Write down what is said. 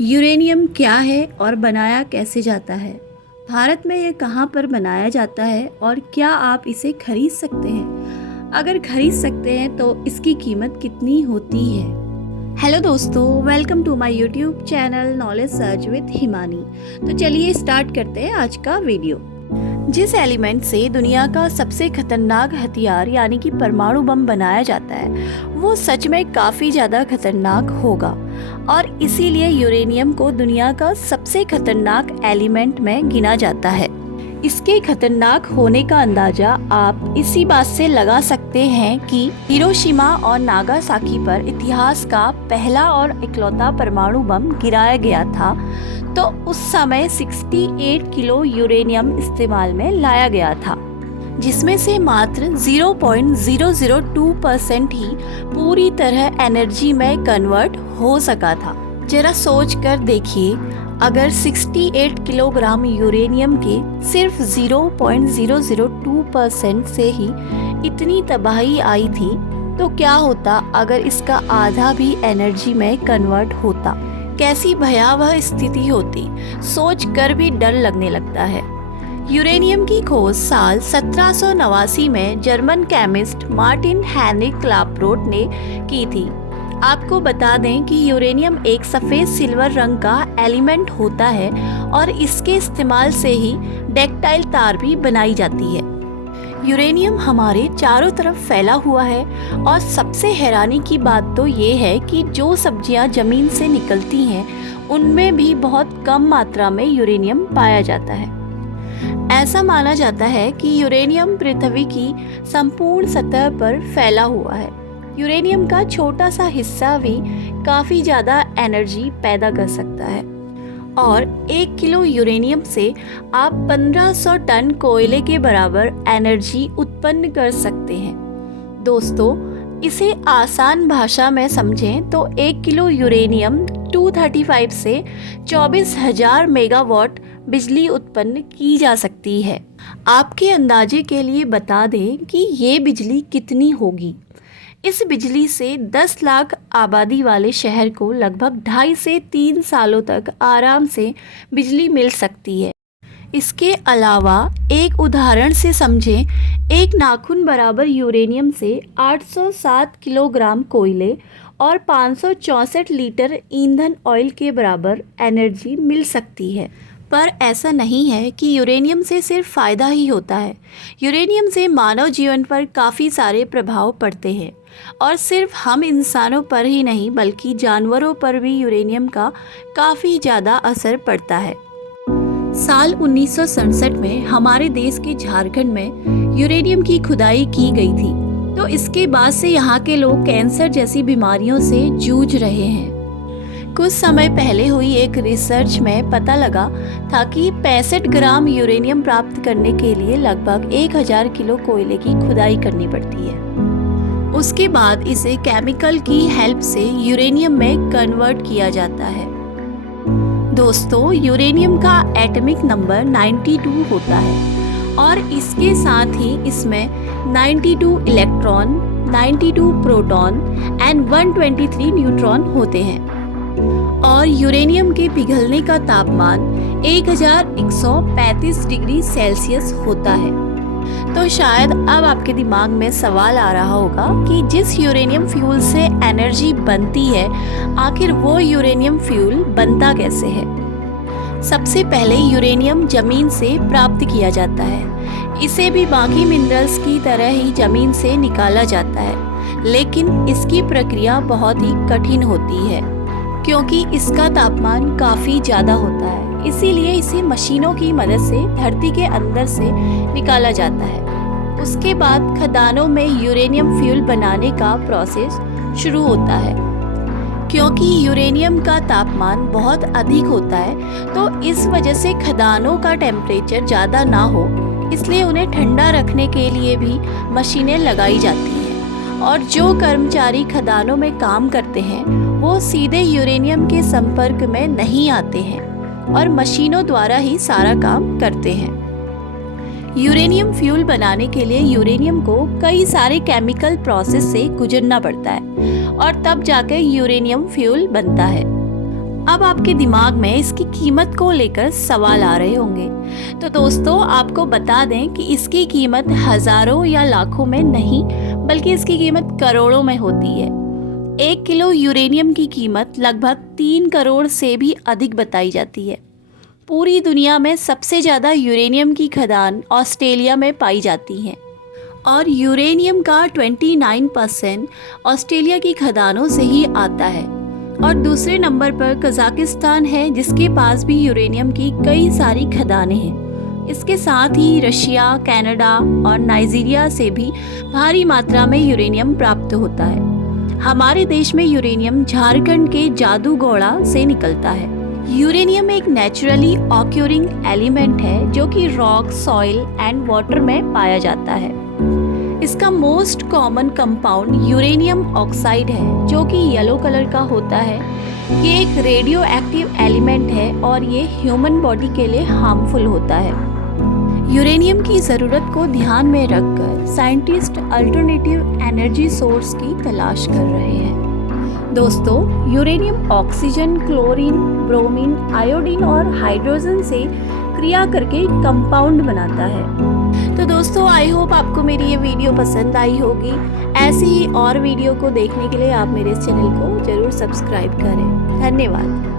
Uranium क्या है और बनाया कैसे जाता है? भारत में ये कहाँ पर बनाया जाता है और क्या आप इसे खरीद सकते हैं? अगर खरीद सकते हैं तो इसकी कीमत कितनी होती है? हेलो दोस्तों, welcome to my YouTube channel knowledge search with Himani. तो चलिए स्टार्ट करते हैं आज का वीडियो। जिस एलिमेंट से दुनिया का सबसे खतरनाक हथियार यानी कि परमाणु बम बनाया जाता है वो सच में काफ़ी ज़्यादा खतरनाक होगा और इसीलिए यूरेनियम को दुनिया का सबसे खतरनाक एलिमेंट में गिना जाता है। इसके खतरनाक होने का अंदाज़ा आप इसी बात से लगा सकते हैं कि हिरोशिमा और नागासाकी पर इतिहास का पहला और इकलौता परमाणु बम गिराया गया था तो उस समय 68 किलो यूरेनियम इस्तेमाल में लाया गया था, जिसमें से मात्र 0.002% ही पूरी तरह एनर्जी में कन्वर्ट हो सका था। जरा सोच कर देखिए, अगर 68 किलोग्राम यूरेनियम के सिर्फ 0.002% से ही इतनी तबाही आई थी तो क्या होता अगर इसका आधा भी एनर्जी में कन्वर्ट होता। कैसी भयावह स्थिति होती, सोच कर भी डर लगने लगता है। यूरेनियम की खोज साल 1789 में जर्मन केमिस्ट मार्टिन हेनरिक क्लापरोट ने की थी। आपको बता दें कि यूरेनियम एक सफ़ेद सिल्वर रंग का एलिमेंट होता है और इसके इस्तेमाल से ही डक्टाइल तार भी बनाई जाती है। यूरेनियम हमारे चारों तरफ फैला हुआ है और सबसे हैरानी की बात तो ये है कि जो सब्जियां ज़मीन से निकलती हैं उनमें भी बहुत कम मात्रा में यूरेनियम पाया जाता है। ऐसा माना जाता है कि यूरेनियम पृथ्वी की संपूर्ण सतह पर फैला हुआ है। यूरेनियम का छोटा सा हिस्सा भी काफ़ी ज़्यादा एनर्जी पैदा कर सकता है और 1 किलो यूरेनियम से आप 1500 टन कोयले के बराबर एनर्जी उत्पन्न कर सकते हैं। दोस्तों, इसे आसान भाषा में समझें तो 1 किलो यूरेनियम 235 से 24,000 मेगावाट बिजली उत्पन्न की जा सकती है। आपके अंदाजे के लिए बता दें कि ये बिजली कितनी होगी। इस बिजली से 10 लाख आबादी वाले शहर को लगभग 2.5 से 3 सालों तक आराम से बिजली मिल सकती है। इसके अलावा एक उदाहरण से समझें, एक नाखून बराबर यूरेनियम से 807 किलोग्राम कोयले और 564 लीटर ईंधन ऑयल के बराबर एनर्जी मिल सकती है। पर ऐसा नहीं है कि यूरेनियम से सिर्फ फ़ायदा ही होता है। यूरेनियम से मानव जीवन पर काफ़ी सारे प्रभाव पड़ते हैं और सिर्फ हम इंसानों पर ही नहीं बल्कि जानवरों पर भी यूरेनियम का काफ़ी ज़्यादा असर पड़ता है। साल 1967 में हमारे देश के झारखंड में यूरेनियम की खुदाई की गई थी तो इसके बाद से यहाँ के लोग कैंसर जैसी बीमारियों से जूझ रहे हैं। कुछ समय पहले हुई एक रिसर्च में पता लगा था कि 65 ग्राम यूरेनियम प्राप्त करने के लिए लगभग 1000 किलो कोयले की खुदाई करनी पड़ती है। उसके बाद इसे केमिकल की हेल्प से यूरेनियम में कन्वर्ट किया जाता है। दोस्तों, यूरेनियम का एटॉमिक नंबर 92 होता है और इसके साथ ही इसमें 92 इलेक्ट्रॉन, 92 प्रोटॉन एंड 123 न्यूट्रॉन होते हैं और यूरेनियम के पिघलने का तापमान 1135 डिग्री सेल्सियस होता है। तो शायद अब आपके दिमाग में सवाल आ रहा होगा कि जिस यूरेनियम फ्यूल से एनर्जी बनती है आखिर वो यूरेनियम फ्यूल बनता कैसे है। सबसे पहले यूरेनियम जमीन से प्राप्त किया जाता है। इसे भी बाकी मिनरल्स की तरह ही जमीन से निकाला जाता है, लेकिन इसकी प्रक्रिया बहुत ही कठिन होती है क्योंकि इसका तापमान काफ़ी ज़्यादा होता है। इसीलिए इसे मशीनों की मदद से धरती के अंदर से निकाला जाता है। उसके बाद खदानों में यूरेनियम फ्यूल बनाने का प्रोसेस शुरू होता है। क्योंकि यूरेनियम का तापमान बहुत अधिक होता है तो इस वजह से खदानों का टेम्परेचर ज़्यादा ना हो, इसलिए उन्हें ठंडा रखने के लिए भी मशीनें लगाई जाती हैं और जो कर्मचारी खदानों में काम करते हैं वो सीधे यूरेनियम के संपर्क में नहीं आते हैं और मशीनों द्वारा ही सारा काम करते हैं। यूरेनियम फ्यूल बनाने के लिए यूरेनियम को कई सारे केमिकल प्रोसेस से गुजरना पड़ता है और तब जाकर यूरेनियम फ्यूल बनता है। अब आपके दिमाग में इसकी कीमत को लेकर सवाल आ रहे होंगे। तो दोस्तों, आपको बता दें कि इसकी कीमत हजारों या लाखों में नहीं, बल्कि इसकी कीमत करोड़ों में होती है। 1 किलो यूरेनियम की कीमत लगभग 3 करोड़ से भी अधिक बताई जाती है। पूरी दुनिया में सबसे ज़्यादा यूरेनियम की खदान ऑस्ट्रेलिया में पाई जाती हैं और यूरेनियम का 29% ऑस्ट्रेलिया की खदानों से ही आता है। और दूसरे नंबर पर कजाकिस्तान है, जिसके पास भी यूरेनियम की कई सारी खदानें हैं। इसके साथ ही रशिया, कनाडा और नाइजीरिया से भी भारी मात्रा में यूरेनियम प्राप्त होता है। हमारे देश में यूरेनियम झारखंड के जादूगोड़ा से निकलता है। यूरेनियम एक नेचुरली ऑक्यूरिंग एलिमेंट है जो कि रॉक, सॉइल एंड वाटर में पाया जाता है। इसका most common compound uranium oxide है, जो कि येलो कलर का होता है। ये एक रेडियो एक्टिव एलिमेंट है और ये ह्यूमन बॉडी के लिए हार्मफुल होता है। यूरेनियम की ज़रूरत को ध्यान में रखकर साइंटिस्ट अल्टरनेटिव एनर्जी सोर्स की तलाश कर रहे हैं। दोस्तों, uranium oxygen, chlorine, bromine, iodine और हाइड्रोजन से क्रिया करके कंपाउंड बनाता है। तो दोस्तों, आई होप आपको मेरी ये वीडियो पसंद आई होगी। ऐसी ही और वीडियो को देखने के लिए आप मेरे इस चैनल को ज़रूर सब्सक्राइब करें। धन्यवाद।